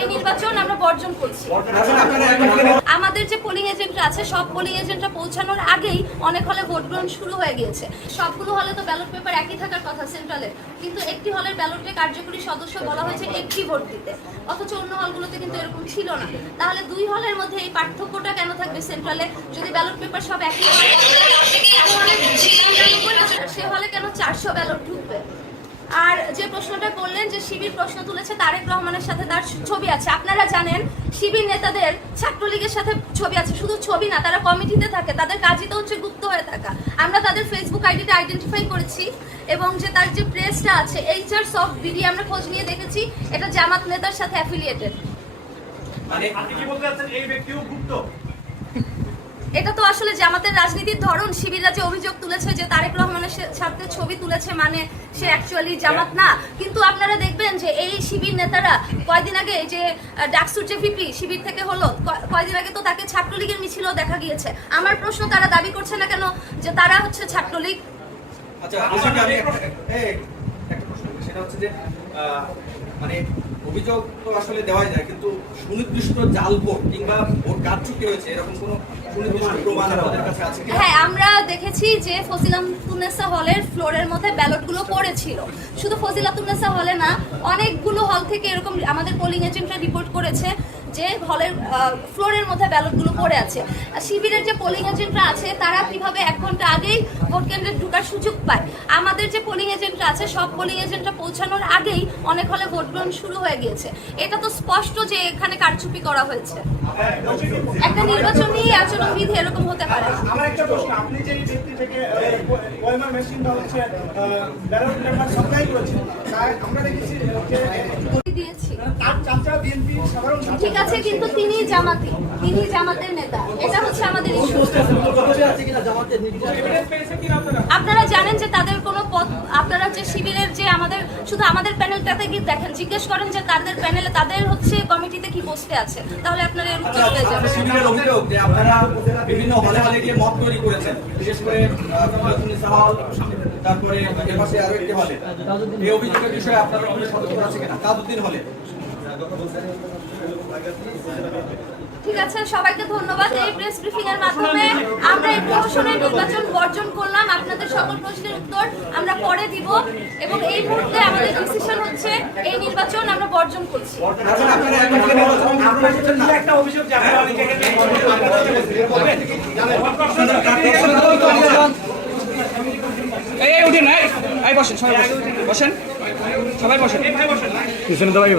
এই নির্বাচন আমরা বর্জন করছি। আমাদের যে পোলিং এজেন্টরা আছে সব পোলিং এজেন্টরা পৌঁছানোর আগেই অনেক হলে ভোট গ্রহণ শুরু হয়ে গিয়েছে। সবগুলো হলে তো ব্যালট পেপার একই থাকার কথা সেন্ট্রালে, কিন্তু একটি হলের ব্যালটে কার্যকরী সদস্য বলা হয়েছে একটি ভোট দিতে, অথচ অন্য হলগুলোতে কিন্তু এরকম ছিল না। তাহলে দুই হলের মধ্যে এই পার্থক্যটা কেন থাকবে সেন্ট্রালে? যদি ব্যালট পেপার সব একই হয় সে হলে কেন 400 ব্যালট ঢুকবে? আর যে প্রশ্নটা করলেন যে শিবির প্রশ্ন তুলেছে, তারেক রহমানের সাথে তার ছবি আছে। আপনারা জানেন শিবির নেতাদের ছাত্রলীগের সাথে ছবি আছে, শুধু ছবি না, তারা কমিটিতে থাকে, তাদের কাজই তো হচ্ছে গুপ্ত হয়ে থাকা। আমরা তাদের ফেসবুক আইডিটা আইডেন্টিফাই করেছি এবং যে তার যে প্রেসটা আছে এইচআর সফট বিডি আমরা খোঁজ নিয়ে দেখেছি এটা জামাত নেতার সাথে অ্যাফিলিয়েটেড। মানে আপনি কি বলতে চাচ্ছেন এই ব্যক্তিও গুপ্ত? এটা তো আসলে জামাতের রাজনীতির ধরন। শিবিররা যে অভিযোগ তুলেছে যে তারেক রহমানের সাথে ছবি তুলেছে মানে সে অ্যাকচুয়ালি জামাত না। কিন্তু আপনারা দেখবেন যে এই শিবির নেতারা কয়দিন আগে যে ডাকসুর যে ভিপি শিবির থেকে হলো, কয়দিন আগে তো তাকে ছাত্রলীগের মিছিলও দেখা গিয়েছে। আমার প্রশ্ন, তারা দাবি করছে না কেন যে তারা হচ্ছে ছাত্রলীগ? আচ্ছা, আমি একটা প্রশ্ন, সেটা হচ্ছে যে মানে অভিযোগ তো আসলে দেওয়াই যায়, কিন্তু সুনির্দিষ্ট জাল ভোট কিংবা ভোট কারচুপি হয়েছে এরকম কোনো সুনির্দিষ্ট প্রমাণ আপনাদের কাছে আছে কি? হ্যাঁ, আমরা দেখেছি যে ফজিলাতুন্নেসা হলের ফ্লোরের মধ্যে ব্যালটগুলো পড়েছিল। শুধু ফজিলাতুন্নেসা হলে না, অনেকগুলো হল থেকে এরকম আমাদের পোলিং এজেন্টরা রিপোর্ট করেছে যে হলের ফ্লোরের মধ্যে ব্যালটগুলো পড়ে আছে। শিবিরের যে পোলিং এজেন্টরা আছে তারা কিভাবে 1 ঘন্টা আগেই ভোট কেন্দ্রে ঢোকার সুযোগ পায়? আমাদের যে পোলিং এজেন্টরা আছে সব পোলিং এজেন্টরা পৌঁছানোর আগেই অনেক হলে ভোট গ্রহণ শুরু হয়ে গিয়েছে। এটা তো স্পষ্ট যে এখানে কারচুপি করা হয়েছে। একটা নির্বাচনী আচরণবিধি এরকম হতে পারে। আমার একটা প্রশ্ন, আপনি যে ব্যক্তি থেকে ওএমআর মেশিনটা হচ্ছে ব্যালট পেপার সাপ্লাই করেছেন, আমরা দেখেছি যে দিয়েছি। তার চাচা বিএনপি সাধারণ। ঠিক আছে, কিন্তু তিনি জামাতের নেতা, এটা হচ্ছে আমাদের ইস্যু। আপনারা জানেন যে তাদের কোনো পদ, আপনারা যে শিবিরের যে আমাদের শুধু আমাদের প্যানেলটাতে গিয়ে দেখেন, জিজ্ঞেস করেন যে তাদের প্যানেলে তাদের হচ্ছে কমিটিতে কি পোস্টে আছে, তাহলে আপনারা এর উত্তর পেয়ে যাবেন। শিবিরের অভিযোগ যে আপনারা বিভিন্ন হলে হলে গিয়ে মত তৈরি করেছেন, বিশেষ করে তারপরে এর পাশে আরো একটি হলে। এই অভিযোগের বিষয়ে আপনারা কোনো সতর্ক আছে কিনা? তাজউদ্দিন হলে। ঠিক আছে, সবাইকে ধন্যবাদ। এই প্রেস ব্রিফিং এর মাধ্যমে আমরা এই প্রহসনের নির্বাচন বর্জন করলাম। আপনাদের সকল প্রশ্নের উত্তর আমরা পরে দিব এবং এই মুহূর্তে আমাদের ডিসিশন হচ্ছে এই নির্বাচন আমরা বর্জন করছি। একটা অভিযোগ যে আপনারা অনেক জায়গায় এই উঠেন, এই বসেন, সবাই বসেন, সবাই বসেন, পিছনে তো ভাই